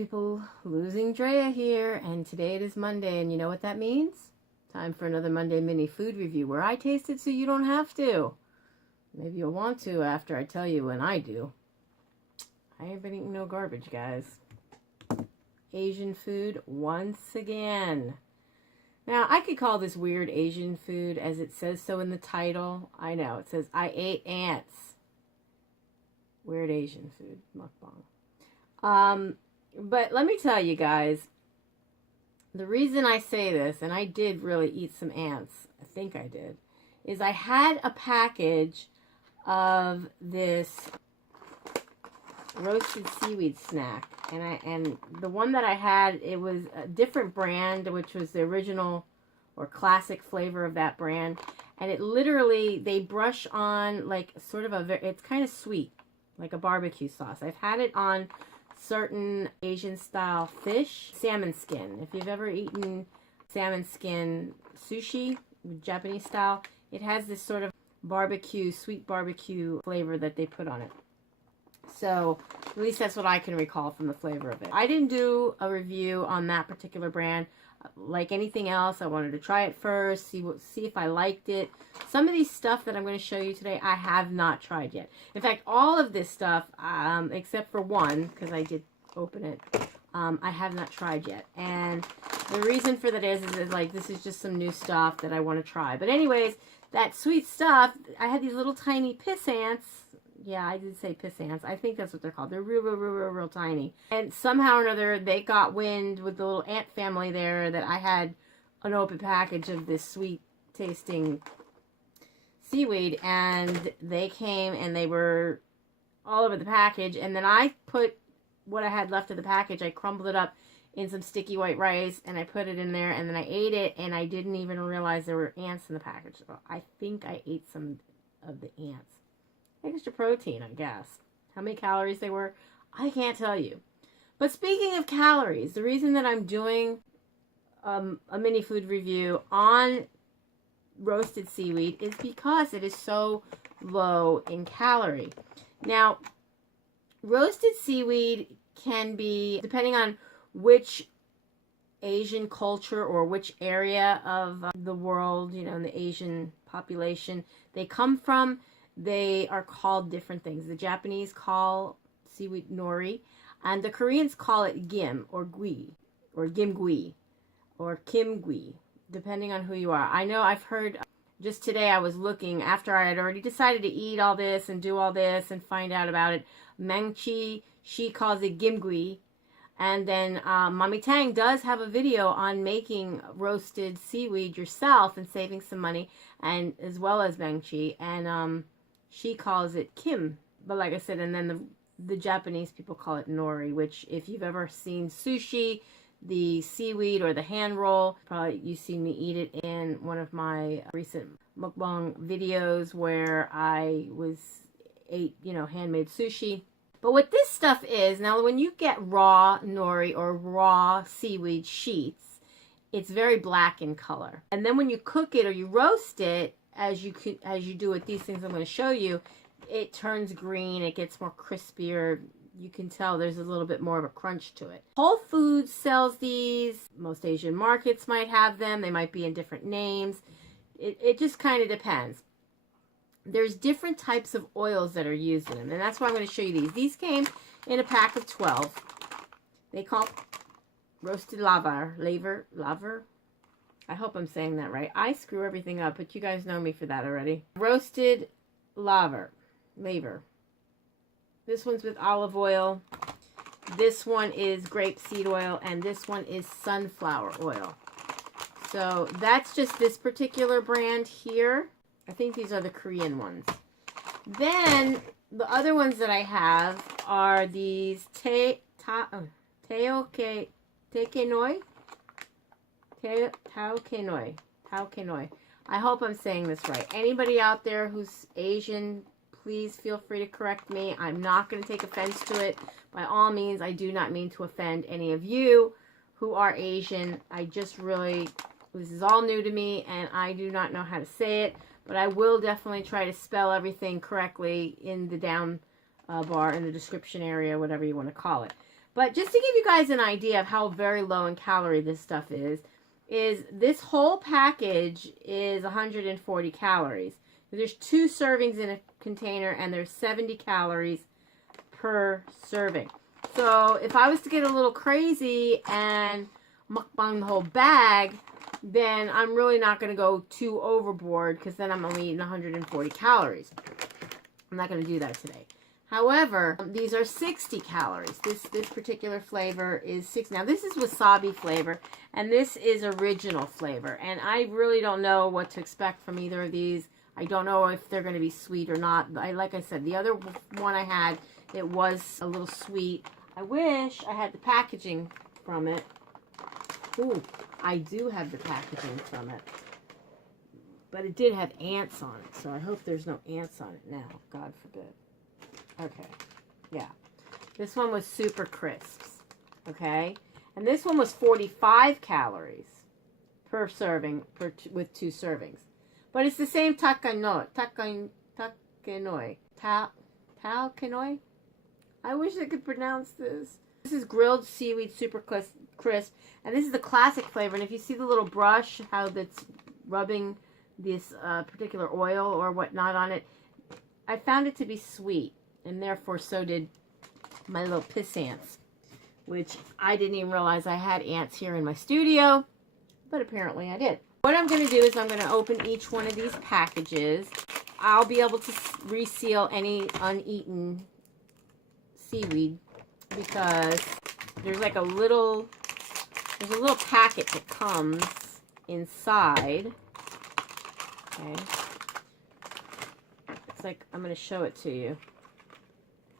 people, LosingDrea here, and today it is Monday, and you know what that means? Time for another Monday mini food review where I taste it so you don't have to. Maybe you'll want to after I tell you when I do. I ain't been eating no garbage, guys. Asian food once again. Now, I could call this weird Asian food as it says so in the title. I know, it says, I ate ants. Weird Asian food, mukbang. But let me tell you guys, the reason I say this, and I did really eat some ants, I think I did, is I had a package of this roasted seaweed snack, and the one that I had, it was a different brand, which was the original or classic flavor of that brand, and it literally, they brush on like sort of it's kind of sweet, like a barbecue sauce. I've had it on certain Asian style fish, salmon skin. If you've ever eaten salmon skin sushi, Japanese style, it has this sort of barbecue, sweet barbecue flavor that they put on it. So at least that's what I can recall from the flavor of it. I didn't do a review on that particular brand. Like anything else, I wanted to try it first, see if I liked it. Some of these stuff that I'm going to show you today, I have not tried yet. In fact, all of this stuff, except for one, because I did open it, I have not tried yet. And the reason for that is like, this is just some new stuff that I want to try. But anyways, that sweet stuff, I had these little tiny piss ants. Yeah, I did say piss ants. I think that's what they're called. They're real tiny. And somehow or another, they got wind with the little ant family there that I had an open package of this sweet tasting seaweed. And they came and they were all over the package. And then I put what I had left of the package, I crumbled it up in some sticky white rice. And I put it in there and then I ate it. And I didn't even realize there were ants in the package. So I think I ate some of the ants. Extra protein, I guess. How many calories they were, I can't tell you. But speaking of calories, the reason that I'm doing a mini food review on roasted seaweed is because it is so low in calorie. Now, roasted seaweed can be, depending on which Asian culture or which area of the world, you know, in the Asian population they come from, they are called different things. The Japanese call seaweed nori, and the Koreans call it gim or gui, or gimgui, or kimgui, depending on who you are. I know I've heard, just today I was looking, after I had already decided to eat all this and do all this and find out about it, Mangchi, she calls it gimgui. And then Mommy Tang does have a video on making roasted seaweed yourself and saving some money, and as well as Mangchi, and she calls it kim. But like I said, and then the Japanese people call it nori, which if you've ever seen sushi, the seaweed or the hand roll, probably you've seen me eat it in one of my recent mukbang videos where I ate, you know, handmade sushi. But what this stuff is, now when you get raw nori or raw seaweed sheets, it's very black in color. And then when you cook it or you roast it, as you do with these things I'm going to show you, it turns green, it gets more crispier. You can tell there's a little bit more of a crunch to it. Whole Foods sells these. Most Asian markets might have them. They might be in different names. It just kind of depends. There's different types of oils that are used in them, and that's why I'm going to show you these. These came in a pack of 12. They call roasted laver. I hope I'm saying that right. I screw everything up, but you guys know me for that already. Roasted laver. This one's with olive oil. This one is grapeseed oil, and this one is sunflower oil. So that's just this particular brand here. I think these are the Korean ones. Then the other ones that I have are these Taokenoi. I hope I'm saying this right. Anybody out there who's Asian, please feel free to correct me. I'm not going to take offense to it. By all means, I do not mean to offend any of you who are Asian. I just really, this is all new to me, and I do not know how to say it. But I will definitely try to spell everything correctly in the down bar, in the description area, whatever you want to call it. But just to give you guys an idea of how very low in calorie this stuff is this whole package is 140 calories. There's 2 servings in a container, and there's 70 calories per serving. So if I was to get a little crazy and mukbang the whole bag, then I'm really not going to go too overboard, because then I'm only eating 140 calories. I'm not going to do that today. However, these are 60 calories. This particular flavor is 6. Now, this is wasabi flavor, and this is original flavor. And I really don't know what to expect from either of these. I don't know if they're going to be sweet or not. Like I said, the other one I had, it was a little sweet. I wish I had the packaging from it. Ooh, I do have the packaging from it. But it did have ants on it, so I hope there's no ants on it now. God forbid. Okay, yeah. This one was super crisps, okay? And this one was 45 calories per serving with 2 servings. But it's the same takanoi. Takanoi? I wish I could pronounce this. This is grilled seaweed super crisp. And this is the classic flavor. And if you see the little brush, how that's rubbing this particular oil or whatnot on it, I found it to be sweet. And therefore, so did my little piss ants, which I didn't even realize I had ants here in my studio, but apparently I did. What I'm going to do is I'm going to open each one of these packages. I'll be able to reseal any uneaten seaweed, because there's like a little packet that comes inside. Okay. It's like, I'm going to show it to you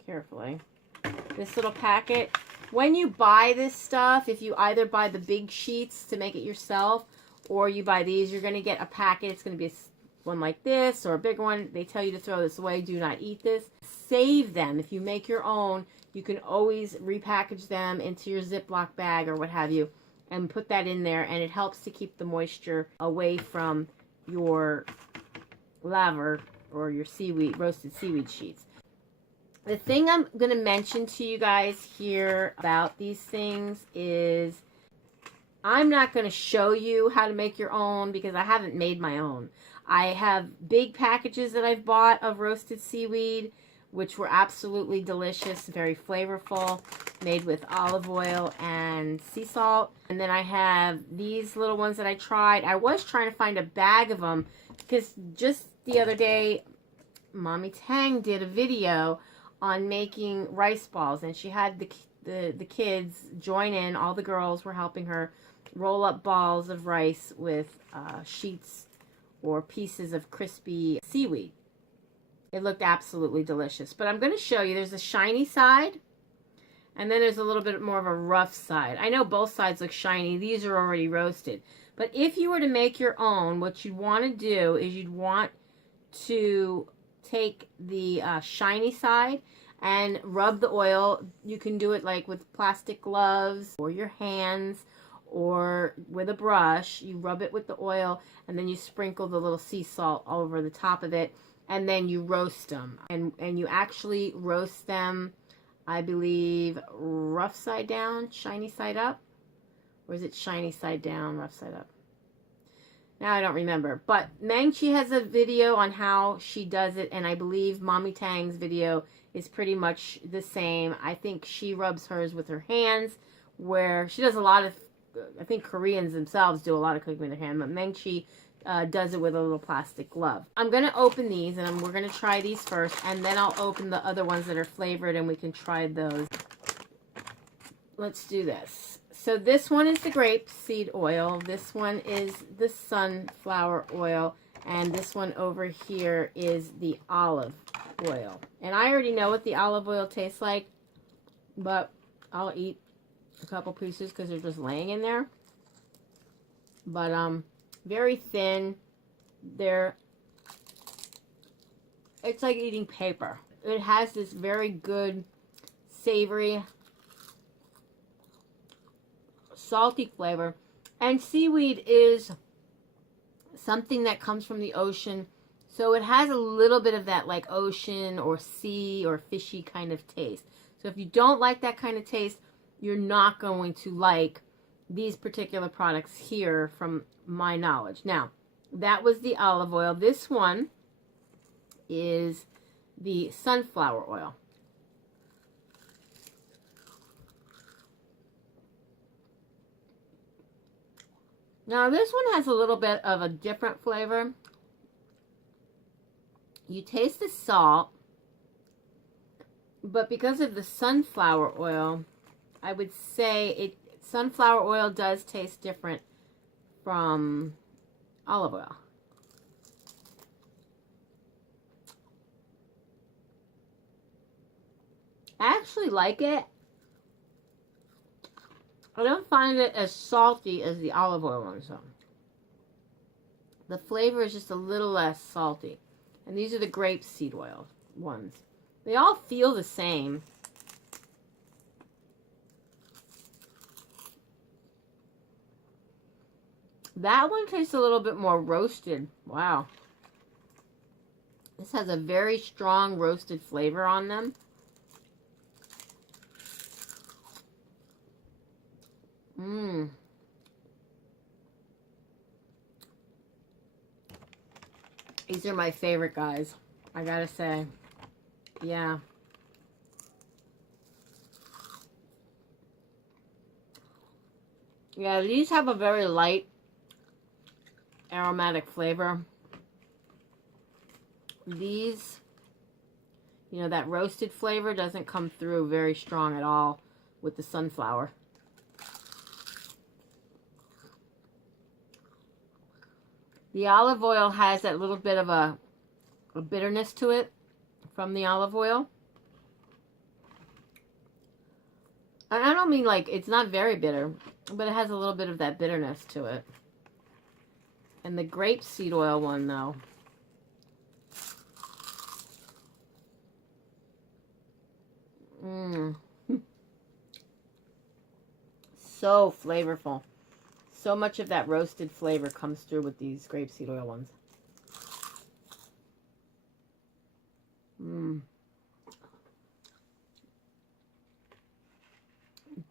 carefully. This little packet, when you buy this stuff, if you either buy the big sheets to make it yourself, or you buy these, you're going to get a packet. It's going to be one like this or a big one. They tell you to throw this away. Do not eat this. Save them. If you make your own, you can always repackage them into your Ziploc bag or what have you, and put that in there, and it helps to keep the moisture away from your laver or your seaweed, roasted seaweed sheets. The thing I'm going to mention to you guys here about these things is I'm not going to show you how to make your own, because I haven't made my own. I have big packages that I've bought of roasted seaweed, which were absolutely delicious, very flavorful, made with olive oil and sea salt. And then I have these little ones that I tried. I was trying to find a bag of them, because just the other day, Mommy Tang did a video on making rice balls, and she had the kids join in. All the girls were helping her roll up balls of rice with sheets or pieces of crispy seaweed. It looked absolutely delicious. But I'm going to show you, there's a shiny side, and then there's a little bit more of a rough side. I know both sides look shiny. These are already roasted. But if you were to make your own, what you'd want to do is you'd want to take the shiny side and rub the oil. You can do it like with plastic gloves or your hands or with a brush. You rub it with the oil, and then you sprinkle the little sea salt all over the top of it, and then you roast them. And you actually roast them, I believe, rough side down, shiny side up. Or is it shiny side down, rough side up? Now I don't remember. But Mangchi has a video on how she does it, and I believe Mommy Tang's video is pretty much the same. I think she rubs hers with her hands, where she does a lot of, I think Koreans themselves do a lot of cooking with their hand, but Mangchi does it with a little plastic glove. I'm going to open these, and we're going to try these first, and then I'll open the other ones that are flavored, and we can try those. Let's do this. So this one is the grapeseed oil. This one is the sunflower oil. And this one over here is the olive oil. And I already know what the olive oil tastes like, but I'll eat a couple pieces because they're just laying in there. But very thin. It's like eating paper. It has this very good savory, salty flavor. And seaweed is something that comes from the ocean, so it has a little bit of that like ocean or sea or fishy kind of taste. So if you don't like that kind of taste, you're not going to like these particular products here from my knowledge. Now, that was the olive oil. This one is the sunflower oil. Now, this one has a little bit of a different flavor. You taste the salt, but because of the sunflower oil, I would say sunflower oil does taste different from olive oil. I actually like it. I don't find it as salty as the olive oil one, so the flavor is just a little less salty. And these are the grapeseed oil ones. They all feel the same. That one tastes a little bit more roasted. Wow. This has a very strong roasted flavor on them. These are my favorite, guys. I gotta say. Yeah. Yeah, these have a very light aromatic flavor. These, you know, that roasted flavor doesn't come through very strong at all with the sunflower. The olive oil has that little bit of a bitterness to it from the olive oil. And I don't mean like, it's not very bitter, but it has a little bit of that bitterness to it. And the grapeseed oil one, though, so flavorful. So much of that roasted flavor comes through with these grapeseed oil ones.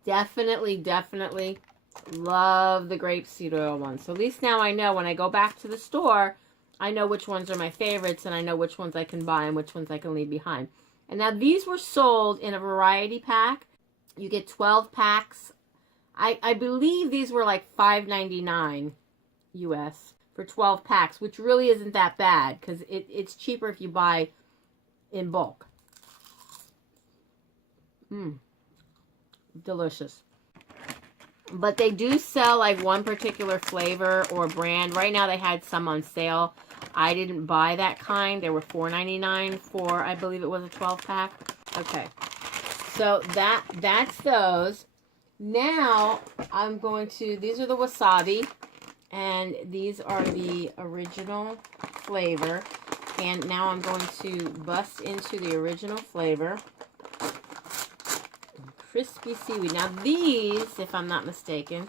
Definitely love the grapeseed oil ones. So at least now I know when I go back to the store, I know which ones are my favorites and I know which ones I can buy and which ones I can leave behind. And now these were sold in a variety pack. You get 12 packs. I believe these were like $5.99 US for 12 packs, which really isn't that bad because it's cheaper if you buy in bulk. Delicious. But they do sell like one particular flavor or brand. Right now they had some on sale. I didn't buy that kind. They were $4.99 for, I believe it was a 12 pack. Okay. So that's those. Now I'm going to, these are the wasabi, and these are the original flavor. And now I'm going to bust into the original flavor. Crispy seaweed. Now these, if I'm not mistaken,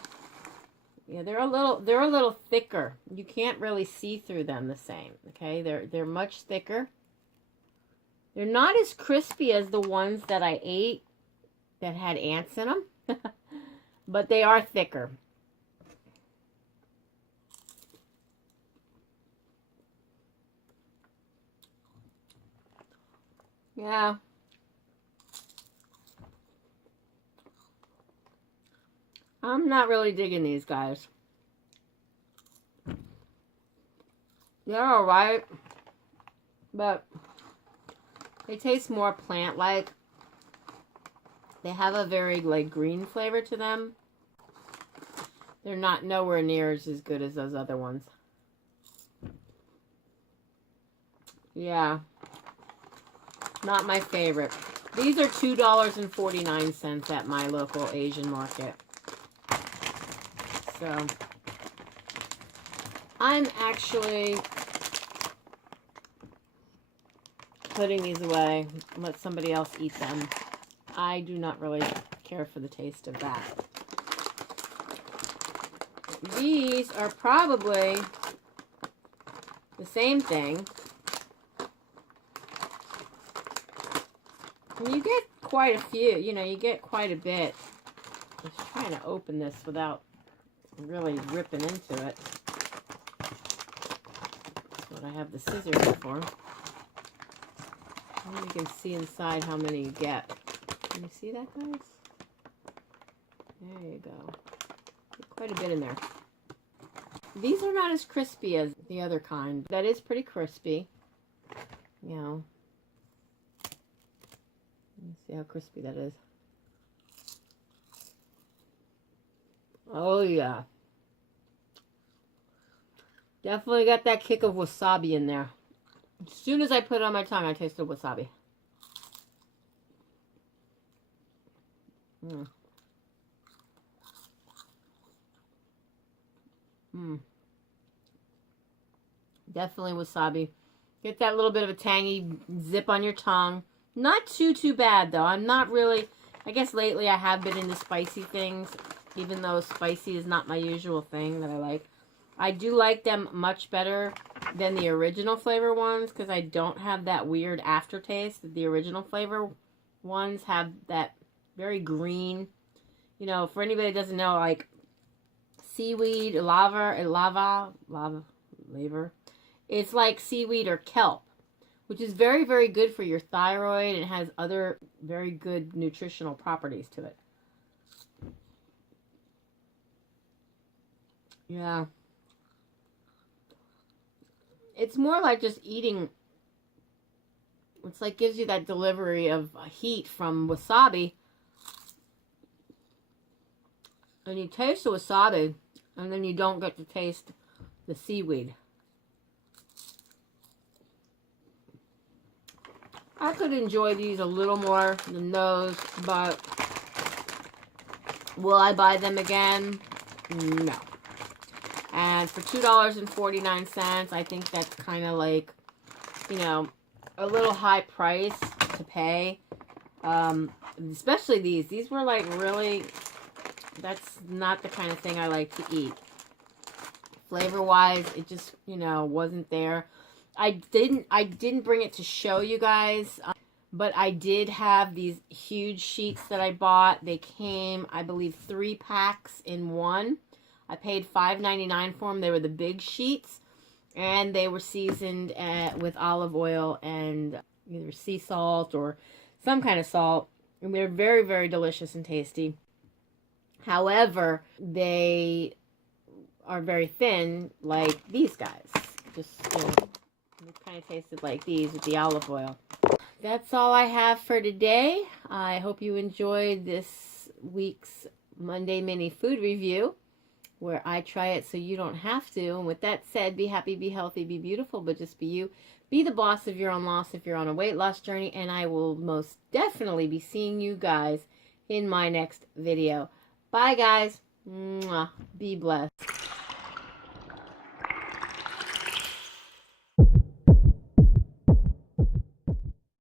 yeah, they're a little thicker. You can't really see through them the same. Okay, they're much thicker. They're not as crispy as the ones that I ate that had ants in them. But they are thicker. Yeah. I'm not really digging these guys. They're alright. But they taste more plant-like. They have a very, like, green flavor to them. They're not nowhere near as good as those other ones. Yeah. Not my favorite. These are $2.49 at my local Asian market. So, I'm actually putting these away. Let somebody else eat them. I do not really care for the taste of that. These are probably the same thing. And you get quite a few, you know, you get quite a bit trying to open this without really ripping into it. That's what I have the scissors for. And you can see inside how many you get. Can you see that, guys? There you go. Quite a bit in there. These are not as crispy as the other kind. That is pretty crispy. You know. Let me see how crispy that is. Oh yeah. Definitely got that kick of wasabi in there. As soon as I put it on my tongue, I tasted wasabi. Mm. Definitely wasabi. Get that little bit of a tangy zip on your tongue. Not too bad though. I'm not really, I guess lately I have been into spicy things, even though spicy is not my usual thing that I like. I do like them much better than the original flavor ones because I don't have that weird aftertaste that the original flavor ones have. That very green, you know, for anybody that doesn't know, like seaweed, lava. It's like seaweed or kelp, which is very, very good for your thyroid and has other very good nutritional properties to it. Yeah. It's more like just eating. It's like gives you that delivery of heat from wasabi. And you taste the wasabi, and then you don't get to taste the seaweed. I could enjoy these a little more than those, but will I buy them again? No. And for $2.49, I think that's kind of like, you know, a little high price to pay. Especially these. These were like really, that's not the kind of thing I like to eat. Flavor-wise, it just, you know, wasn't there. I didn't bring it to show you guys, but I did have these huge sheets that I bought. They came, I believe, 3 packs in one. I paid $5.99 for them. They were the big sheets, and they were seasoned with olive oil and either sea salt or some kind of salt. And they're very, very delicious and tasty. However, they are very thin, like these guys. Just, you know, it kind of tasted like these with the olive oil. That's all I have for today. I hope you enjoyed this week's Monday mini food review, where I try it so you don't have to. And with that said, be happy, be healthy, be beautiful, but just be you. Be the boss of your own loss if you're on a weight loss journey. And I will most definitely be seeing you guys in my next video. Bye, guys. Mwah. Be blessed.